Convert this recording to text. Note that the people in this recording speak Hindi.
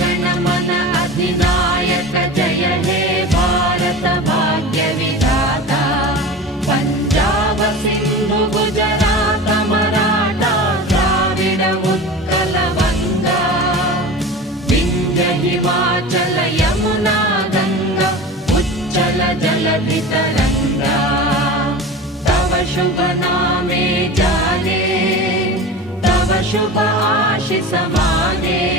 गण मन अधिनायक जय हे भारत भाग्य विधाता। पंजाब सिंधु गुजरात मराठा द्राविड उत्कल बंगा, विंध्य हिमाचल यमुना गंगा उच्चल जलधि तरंगा। तव शुभ नामे जाने, तव शुभ आशीष माने।